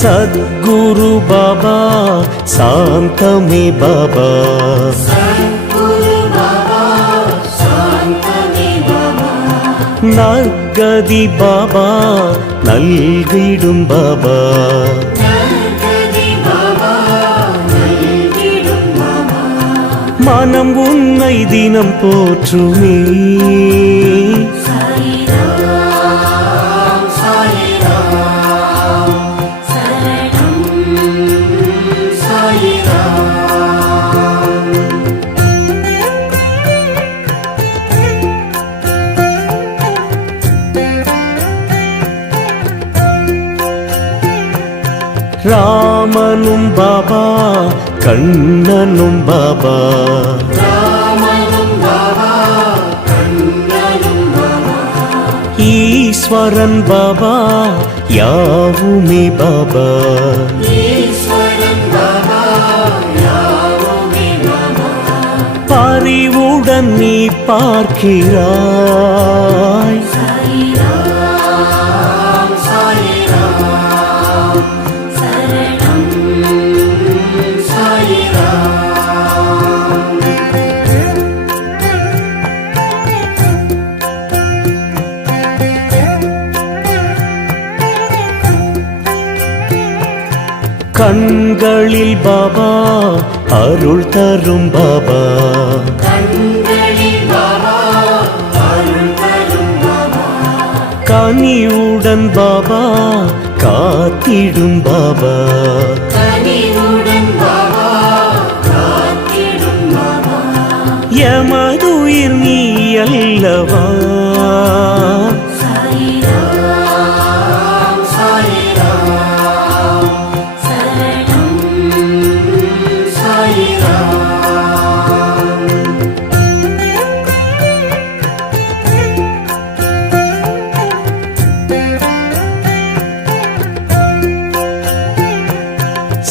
சத்குரு பாபா சாந்தமே பாபா. நற்கதி பாபா நல்கிடும் பாபா. மனம் உன்னை தினம் போற்றுமே. ராமனும் பாபா கண்ணனும் பாபா. ஈஸ்வரன் பாபா யாவுமே பாபா. பறிவுடன் நீ பார்க்கிறாய். கண்களில் பாபா அருள் தரும் பாபா. கனிவுடன் பாபா காத்திடும் பாபா. எமதுயிர் நீ அல்லவா?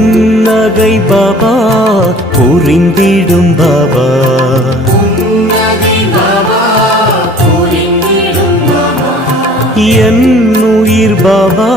புன்னகை பாபா புரிந்திடும் பாபா. என் உயிர் பாபா